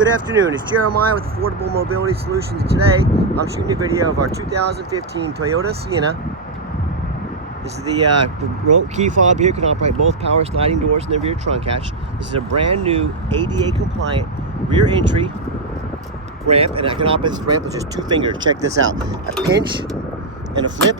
Good afternoon, it's Jeremiah with Affordable Mobility Solutions. Today, I'm shooting a video of our 2015 Toyota Sienna. This is the key fob here, can operate both power sliding doors and the rear trunk hatch. This is a brand new ADA compliant rear entry ramp, and I can operate this ramp with just two fingers. Check this out, a pinch and a flip.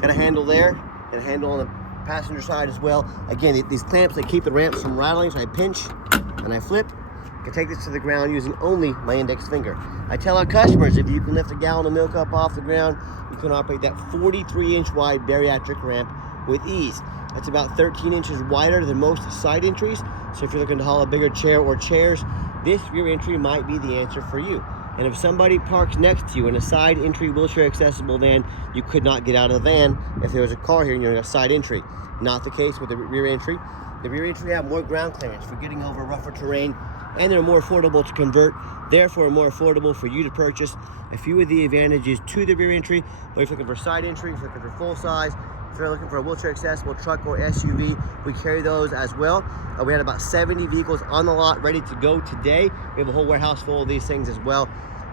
Got a handle there and a handle on the passenger side as well. Again, these clamps, they keep the ramps from rattling, so I pinch and I flip. I can take this to the ground using only my index finger. I tell our customers, if you can lift a gallon of milk up off the ground, you can operate that 43-inch wide bariatric ramp with ease. That's about 13 inches wider than most side entries. So if you're looking to haul a bigger chair or chairs, this rear entry might be the answer for you. And if somebody parks next to you in a side entry wheelchair accessible van, you could not get out of the van if there was a car here and you're in a side entry. Not the case with the rear entry. The rear entry have more ground clearance for getting over rougher terrain, and they're more affordable to convert, therefore more affordable for you to purchase. A few of the advantages to the rear entry, but if you're looking for side entry, if you're looking for full size, if you're looking for a wheelchair accessible truck or SUV, we carry those as well. We had about 70 vehicles on the lot ready to go today. We have a whole warehouse full of these things as well.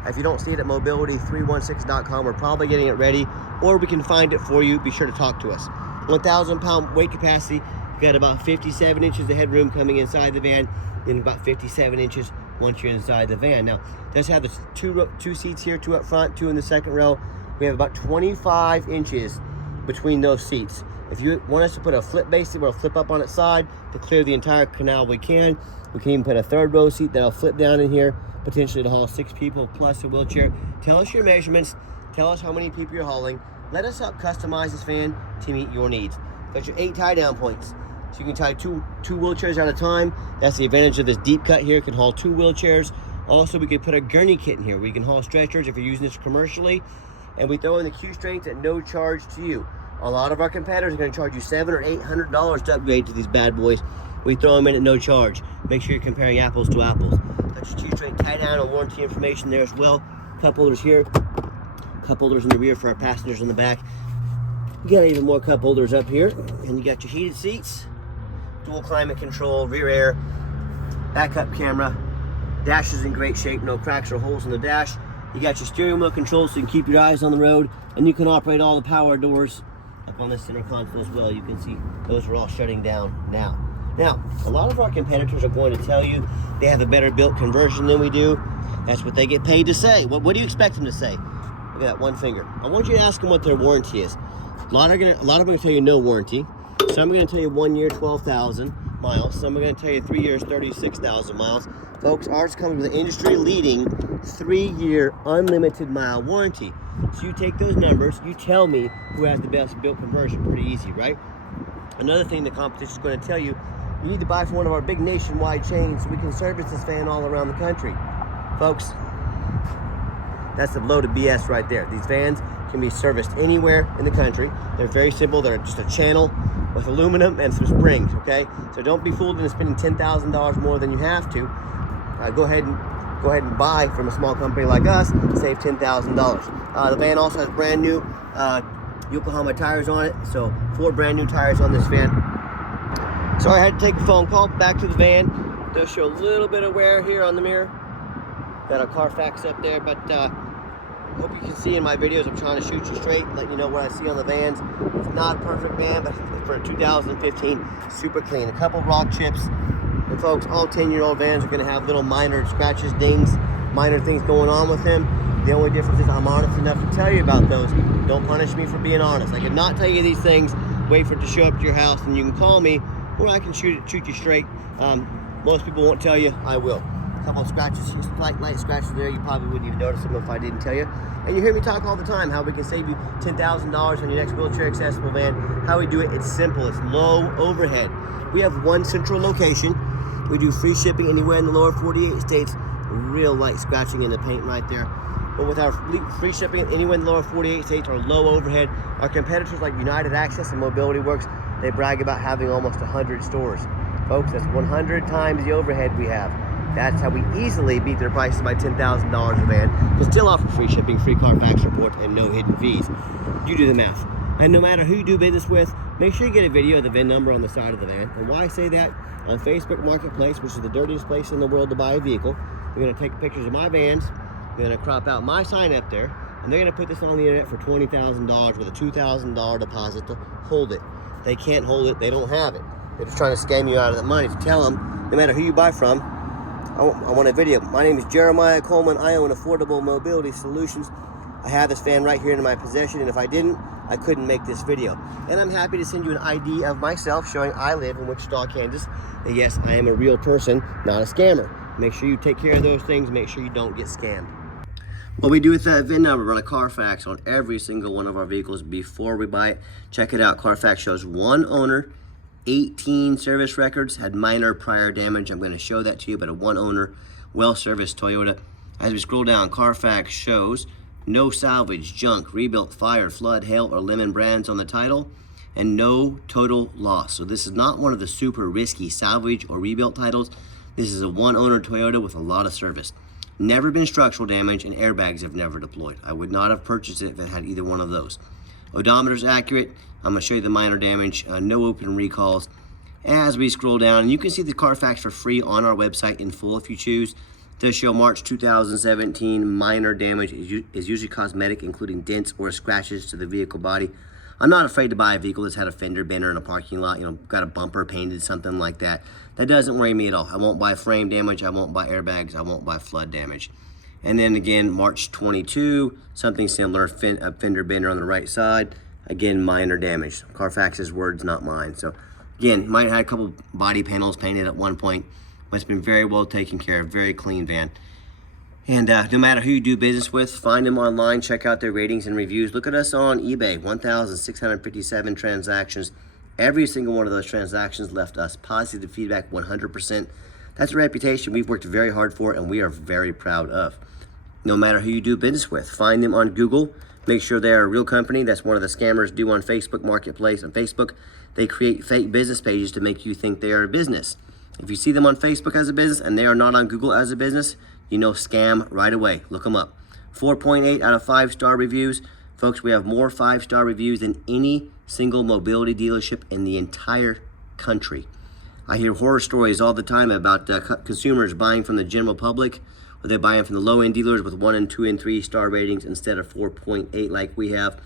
If you don't see it at mobility316.com, we're probably getting it ready, or we can find it for you. Be sure to talk to us. 1,000 pound weight capacity. We've got about 57 inches of headroom coming inside the van, and about 57 inches once you're inside the van. Now, it does have the two seats here, two up front, two in the second row. We have about 25 inches between those seats. If you want us to put a flip base, we'll flip up on its side to clear the entire canal, we can. We can even put a third row seat that'll flip down in here, potentially to haul 6 people plus a wheelchair. Tell us your measurements. Tell us how many people you're hauling. Let us help customize this van to meet your needs. Got your 8 tie down points. So you can tie two wheelchairs at a time. That's the advantage of this deep cut here. It can haul 2 wheelchairs. Also, we could put a gurney kit in here where you can haul stretchers if you're using this commercially. And we throw in the Q strengths at no charge to you. A lot of our competitors are going to charge you $700 or $800 to upgrade to these bad boys. We throw them in at no charge. Make sure you're comparing apples to apples. That's your Q strength tie down and warranty information there as well. Cup holders here. Cup holders in the rear for our passengers in the back. You got even more cup holders up here. And you got your heated seats. Dual climate control, rear air, backup camera. Dash is in great shape, no cracks or holes in the dash. You got your steering wheel control so you can keep your eyes on the road, and you can operate all the power doors up on the center console as well. You can see those are all shutting down now. Now, a lot of our competitors are going to tell you they have a better built conversion than we do. That's what they get paid to say. What do you expect them to say? Look at that one finger. I want you to ask them what their warranty is. A lot of them are going to tell you no warranty. Some are going to tell you 1 year, 12,000 miles. Some are going to tell you 3 years, 36,000 miles. Folks, ours comes with an industry-leading 3-year unlimited mile warranty. So you take those numbers, you tell me who has the best built conversion. Pretty easy, right? Another thing the competition is going to tell you, you need to buy from one of our big nationwide chains so we can service this van all around the country. Folks, that's the load of BS right there. These vans can be serviced anywhere in the country. They're very simple. They're just a channel with aluminum and some springs, okay? So don't be fooled into spending $10,000 more than you have to. Go ahead and buy from a small company like us and save $10,000. The van also has brand new Yokohama tires on it, so 4 brand new tires on this van. Sorry, I had to take a phone call. Back to the van. Does show a little bit of wear here on the mirror. Got a Carfax up there, but hope you can see in my videos, I'm trying to shoot you straight, let you know what I see on the vans. It's not a perfect van, but for a 2015, super clean. A couple rock chips. And folks, all 10-year-old vans are going to have little minor scratches, dings, minor things going on with them. The only difference is I'm honest enough to tell you about those. Don't punish me for being honest. I could not tell you these things, wait for it to show up to your house, and you can call me, or I can shoot you straight. Most people won't tell you, I will. A couple of scratches, just light scratches there. You probably wouldn't even notice them if I didn't tell you. And you hear me talk all the time how we can save you $10,000 on your next wheelchair accessible van. How we do it, it's simple. It's low overhead. We have one central location. We do free shipping anywhere in the lower 48 states. Real light scratching in the paint right there. But with our free shipping anywhere in the lower 48 states or low overhead, our competitors like United Access and Mobility Works, they brag about having almost 100 stores. Folks, that's 100 times the overhead we have. That's how we easily beat their prices by $10,000 a van. We'll still offer free shipping, free Carfax report, and no hidden fees. You do the math. And no matter who you do business with, make sure you get a video of the VIN number on the side of the van. And why I say that, on Facebook Marketplace, which is the dirtiest place in the world to buy a vehicle, They're gonna take pictures of my vans. They're gonna crop out my sign up there, and they're gonna put this on the internet for $20,000 with a $2,000 deposit to hold it. They can't hold it, they don't have it. They're just trying to scam you out of that money. To tell them, no matter who you buy from, I want a video. My name is Jeremiah Coleman. I own Affordable Mobility Solutions. I have this van right here in my possession, and if I didn't, I couldn't make this video. And I'm happy to send you an ID of myself showing I live in Wichita, Kansas. And yes, I am a real person, not a scammer. Make sure you take care of those things. Make sure you don't get scammed. What we do with that VIN number, run a Carfax on every single one of our vehicles before we buy it. Check it out. Carfax shows 1 owner, 18 service records, had minor prior damage. I'm going to show that to you, but a 1 owner, well-serviced Toyota. As we scroll down, Carfax shows no salvage, junk, rebuilt, fire, flood, hail, or lemon brands on the title, and no total loss. So this is not one of the super risky salvage or rebuilt titles. This is a 1 owner Toyota with a lot of service. Never been structural damage, and airbags have never deployed. I would not have purchased it if it had either one of those. Odometer's accurate. I'm gonna show you the minor damage, no open recalls. As we scroll down, you can see the Carfax for free on our website in full if you choose. It does show March 2017 minor damage is usually cosmetic, including dents or scratches to the vehicle body. I'm not afraid to buy a vehicle that's had a fender bender in a parking lot, you know, got a bumper painted, something like that. That doesn't worry me at all. I won't buy frame damage, I won't buy airbags, I won't buy flood damage. And then again, March 22, something similar, a fender bender on the right side. Again, minor damage. Carfax's words, not mine. So again, might have had a couple body panels painted at one point, but it's been very well taken care of, very clean van. And no matter who you do business with, find them online, check out their ratings and reviews. Look at us on eBay, 1,657 transactions. Every single one of those transactions left us positive feedback, 100%. That's a reputation we've worked very hard for and we are very proud of. No matter who you do business with, find them on Google. Make sure they are a real company. That's one of the scammers do on Facebook Marketplace. On Facebook, they create fake business pages to make you think they are a business. If you see them on Facebook as a business and they are not on Google as a business, you know scam right away. Look them up. 4.8 out of 5-star reviews. Folks, we have more 5-star reviews than any single mobility dealership in the entire country. I hear horror stories all the time about consumers buying from the general public, or they're buying from the low-end dealers with 1 and 2 and 3-star ratings instead of 4.8 like we have.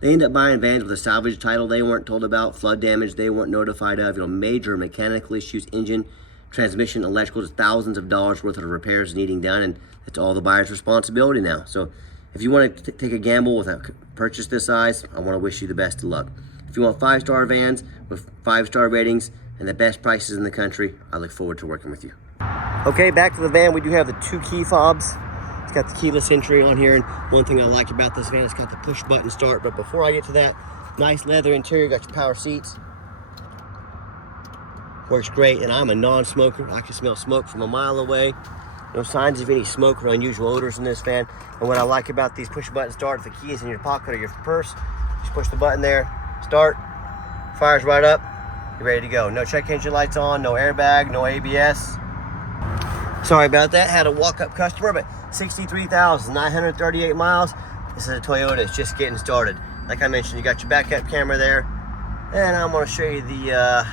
They end up buying vans with a salvage title they weren't told about, flood damage they weren't notified of, major mechanical issues, engine, transmission, electrical, just thousands of dollars worth of repairs needing done, and it's all the buyer's responsibility now. So if you want to take a gamble with a purchase this size, I want to wish you the best of luck. If you want 5-star vans with 5-star ratings and the best prices in the country, I look forward to working with you. Okay, back to the van. We do have the 2 key fobs. It's got the keyless entry on here, and one thing I like about this van, it's got the push button start. But before I get to that, nice leather interior, got your power seats. Works great, and I'm a non-smoker. I can smell smoke from a mile away. No signs of any smoke or unusual odors in this van. And what I like about these push button start, if the key is in your pocket or your purse, just push the button there, start, fires right up, you're ready to go. No check engine lights on, no airbag, no ABS. Sorry about that, had a walk-up customer, but 63,938 miles. This is a Toyota, it's just getting started. Like I mentioned, you got your backup camera there, and I'm gonna show you the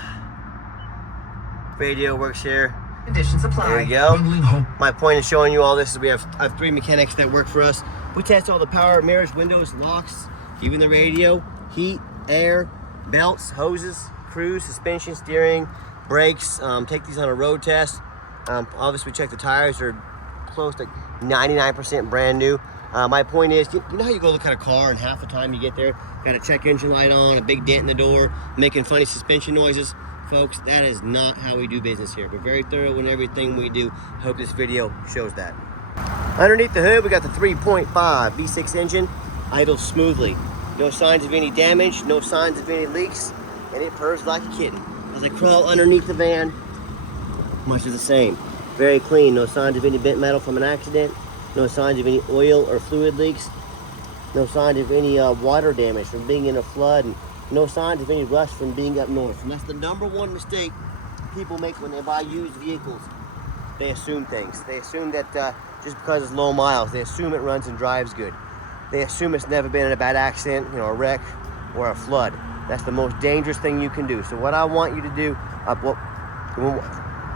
radio works here. Conditions apply. There we go. My point in showing you all this is I have 3 mechanics that work for us. We test all the power, mirrors, windows, locks, even the radio, heat, air, belts, hoses, cruise, suspension, steering, brakes. Take these on a road test. Obviously, we check the tires. They're close to 99% brand new. My point is, you know how you go look at a car and half the time you get there, got a check engine light on, a big dent in the door, making funny suspension noises? Folks, that is not how we do business here. We're very thorough in everything we do. Hope this video shows that. Underneath the hood, we got the 3.5 V6 engine, idles smoothly. No signs of any damage, no signs of any leaks, and it purrs like a kitten. As I crawl underneath the van, much is the same. Very clean, no signs of any bent metal from an accident, no signs of any oil or fluid leaks, no signs of any water damage from being in a flood, and no signs of any rust from being up north. And that's the #1 mistake people make when they buy used vehicles. They assume things. They assume that just because it's low miles, they assume it runs and drives good. They assume it's never been in a bad accident, a wreck or a flood. That's the most dangerous thing you can do. So what I want you to do,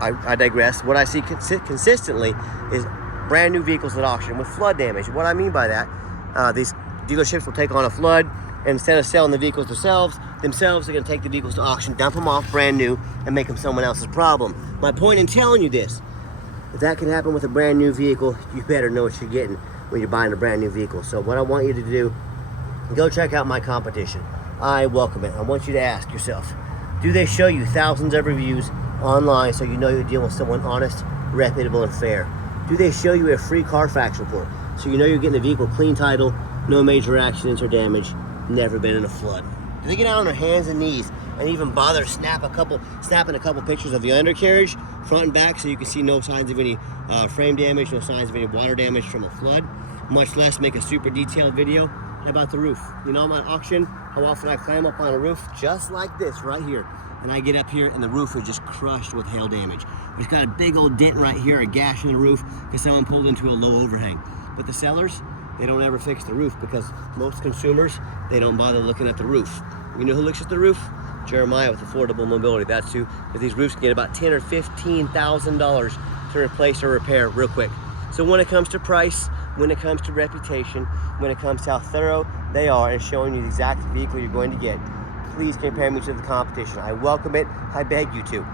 I digress. What I see consistently is brand new vehicles at auction with flood damage. What I mean by that, these dealerships will take on a flood, and instead of selling the vehicles themselves, they're going to take the vehicles to auction, dump them off brand new, and make them someone else's problem. My point in telling you this, if that can happen with a brand new vehicle, you better know what you're getting when you're buying a brand new vehicle. So what I want you to do, go check out my competition. I welcome it. I want you to ask yourself, do they show you thousands of reviews online so you know you're dealing with someone honest, reputable, and fair? Do they show you a free Carfax report so you know you're getting a vehicle clean title, no major accidents or damage, never been in a flood? Do they get out on their hands and knees and even bother snapping a couple pictures of the undercarriage, front and back, so you can see no signs of any frame damage, no signs of any water damage from a flood, much less make a super detailed video about the roof? You know, I'm at auction, how often I climb up on a roof just like this right here, and I get up here and the roof is just crushed with hail damage. We've got a big old dent right here, a gash in the roof because someone pulled into a low overhang. But the sellers, they don't ever fix the roof because most consumers, they don't bother looking at the roof. You know who looks at the roof? Jeremiah with Affordable Mobility. That's who, because these roofs can get about $10,000 or $15,000 to replace or repair real quick. So when it comes to price, when it comes to reputation, when it comes to how thorough they are and showing you the exact vehicle you're going to get, please compare me to the competition. I welcome it. I beg you to.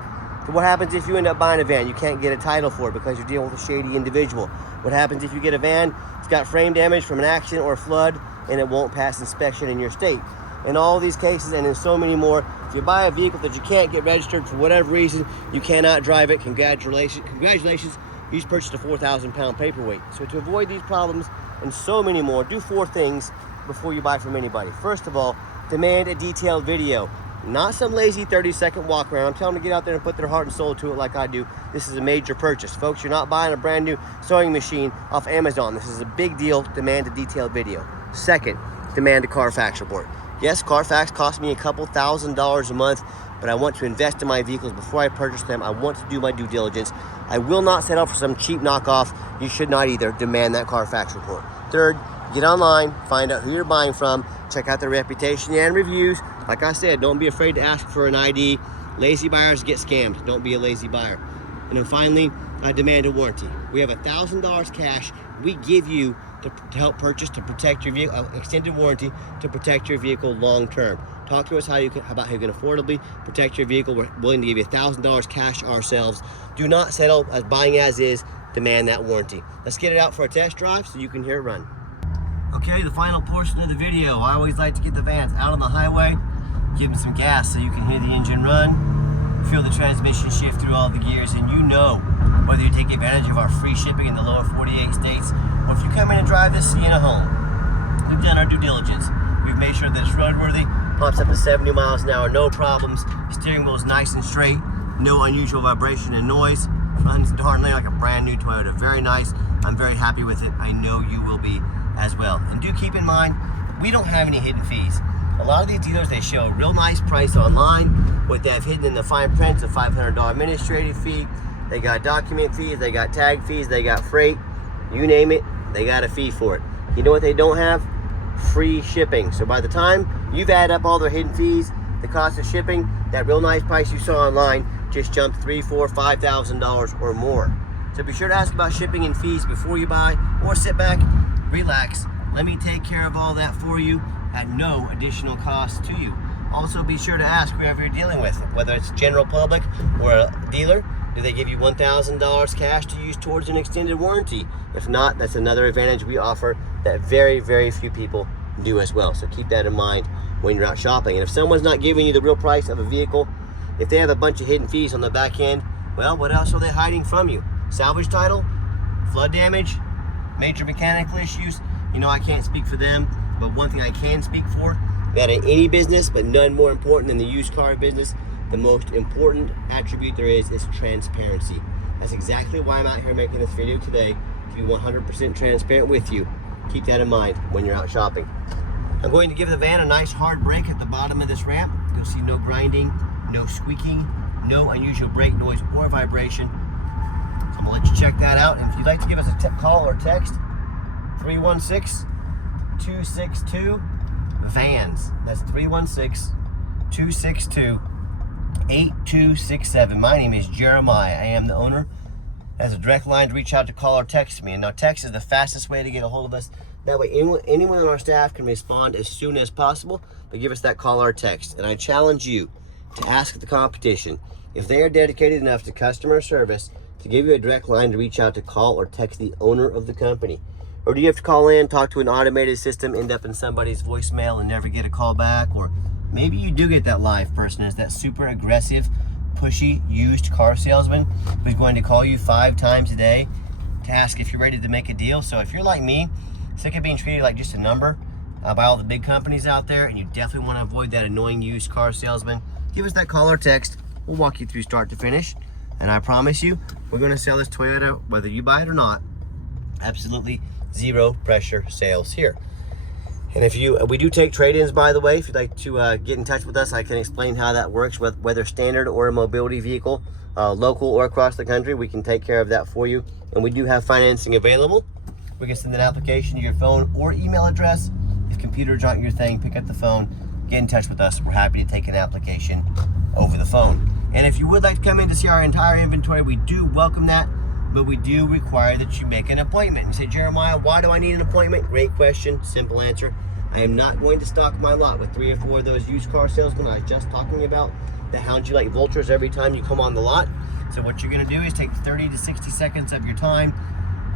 So what happens if you end up buying a van? You can't get a title for it because you're dealing with a shady individual. What happens if you get a van, it's got frame damage from an accident or a flood, and it won't pass inspection in your state? In all these cases, and in so many more, if you buy a vehicle that you can't get registered for whatever reason, you cannot drive it, congratulations, you just purchased a 4,000-pound paperweight. So to avoid these problems and so many more, do 4 things before you buy from anybody. First of all, demand a detailed video. Not some lazy 30-second walk around. Tell them to get out there and put their heart and soul to it like I do. This is a major purchase. Folks, you're not buying a brand new sewing machine off Amazon. This is a big deal. Demand a detailed video. Second, demand a Carfax report. Yes, Carfax costs me a couple $1,000s a month, but I want to invest in my vehicles before I purchase them. I want to do my due diligence. I will not settle for some cheap knockoff. You should not either. Demand that Carfax report. Third, get online, find out who you're buying from, check out their reputation and reviews. Like I said, don't be afraid to ask for an ID. Lazy buyers get scammed. Don't be a lazy buyer. And then finally, I demand a warranty. We have $1,000 cash we give you to help purchase, to protect your vehicle, extended warranty to protect your vehicle long term. Talk to us about how you can affordably protect your vehicle. We're willing to give you $1,000 cash ourselves. Do not settle as buying as is. Demand that warranty. Let's get it out for a test drive so you can hear it run. Okay, the final portion of the video. I always like to get the vans out on the highway, give them some gas so you can hear the engine run, feel the transmission shift through all the gears, and you know whether you take advantage of our free shipping in the lower 48 states, or if you come in and drive this Sienna home. We've done our due diligence. We've made sure that it's roadworthy, pumps up to 70 miles an hour, no problems. Steering wheel is nice and straight, no unusual vibration and noise. Runs darnly like a brand new Toyota. Very nice. I'm very happy with it. I know you will be as well. And do keep in mind, we don't have any hidden fees. A lot of these dealers, they show a real nice price online. What they have hidden in the fine print is a $500 administrative fee. They got document fees, they got tag fees, they got freight. You name it, they got a fee for it. You know what they don't have? Free shipping. So by the time you've added up all their hidden fees, the cost of shipping, that real nice price you saw online just jumped $3,000, $4,000, $5,000 or more. So be sure to ask about shipping and fees before you buy, or sit back, relax, let me take care of all that for you at no additional cost to you. Also be sure to ask whoever you're dealing with, whether it's general public or a dealer, do they give you $1,000 cash to use towards an extended warranty? If not, that's another advantage we offer that very, very few people do as well. So keep that in mind when you're out shopping. And if someone's not giving you the real price of a vehicle, if they have a bunch of hidden fees on the back end, well, what else are they hiding from you? Salvage title, flood damage, major mechanical issues. You know, I can't speak for them, but one thing I can speak for, that in any business, but none more important than the used car business, the most important attribute there is transparency. That's exactly why I'm out here making this video today, to be 100% transparent with you. Keep that in mind when you're out shopping. I'm going to give the van a nice hard brake at the bottom of this ramp. You'll see no grinding, no squeaking, no unusual brake noise or vibration. So I'm gonna let you check that out. And if you'd like to give us a call or text, 316-262-VANS. That's 316-262 8267. My name is Jeremiah. I am the owner. Has a direct line to reach out to call or text me. And now text is the fastest way to get a hold of us. That way anyone on our staff can respond as soon as possible, but give us that call or text. And I challenge you to ask the competition if they are dedicated enough to customer service to give you a direct line to reach out to call or text the owner of the company. Or do you have to call in, talk to an automated system, end up in somebody's voicemail and never get a call back? Or maybe you do get that live person, is that super aggressive, pushy, used car salesman who's going to call you 5 times a day to ask if you're ready to make a deal. So if you're like me, sick of being treated like just a number by all the big companies out there, and you definitely want to avoid that annoying used car salesman, give us that call or text. We'll walk you through start to finish. And I promise you, we're going to sell this Toyota, whether you buy it or not. Absolutely zero pressure sales here. And if we do take trade-ins, by the way. If you'd like to get in touch with us, I can explain how that works, whether standard or a mobility vehicle, local or across the country. We can take care of that for you. And we do have financing available. We can send an application to your phone or email address. If computers aren't your thing, pick up the phone, get in touch with us. We're happy to take an application over the phone. And if you would like to come in to see our entire inventory, we do welcome that. But we do require that you make an appointment. You say, Jeremiah, why do I need an appointment? Great question, simple answer. I am not going to stock my lot with 3 or 4 of those used car salesmen I was just talking about that hound you like vultures every time you come on the lot. So what you're gonna do is take 30 to 60 seconds of your time.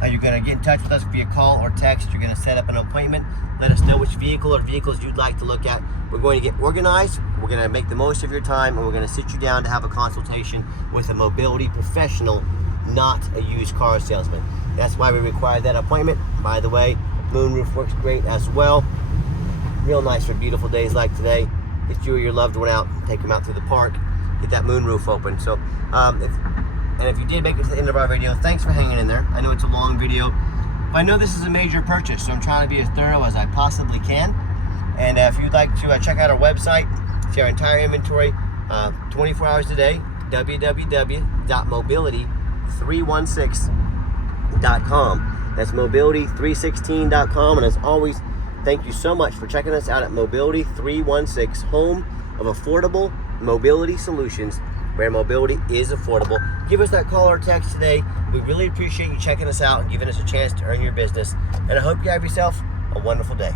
You're gonna get in touch with us via call or text. You're gonna set up an appointment. Let us know which vehicle or vehicles you'd like to look at. We're going to get organized. We're gonna make the most of your time, and we're gonna sit you down to have a consultation with a mobility professional, not a used car salesman. That's why we require that appointment. By the way, moonroof works great as well. Real nice for beautiful days like today. Get you or your loved one out, take them out to the park, get that moonroof open. So, if you did make it to the end of our video, thanks for hanging in there. I know it's a long video, but I know this is a major purchase, so I'm trying to be as thorough as I possibly can. And if you'd like to check out our website, see our entire inventory 24 hours a day, www.mobility316.com. That's mobility316.com. And as always, thank you so much for checking us out at Mobility 316, home of affordable mobility solutions, where mobility is affordable. Give us that call or text today. We really appreciate you checking us out and giving us a chance to earn your business. And I hope you have yourself a wonderful day.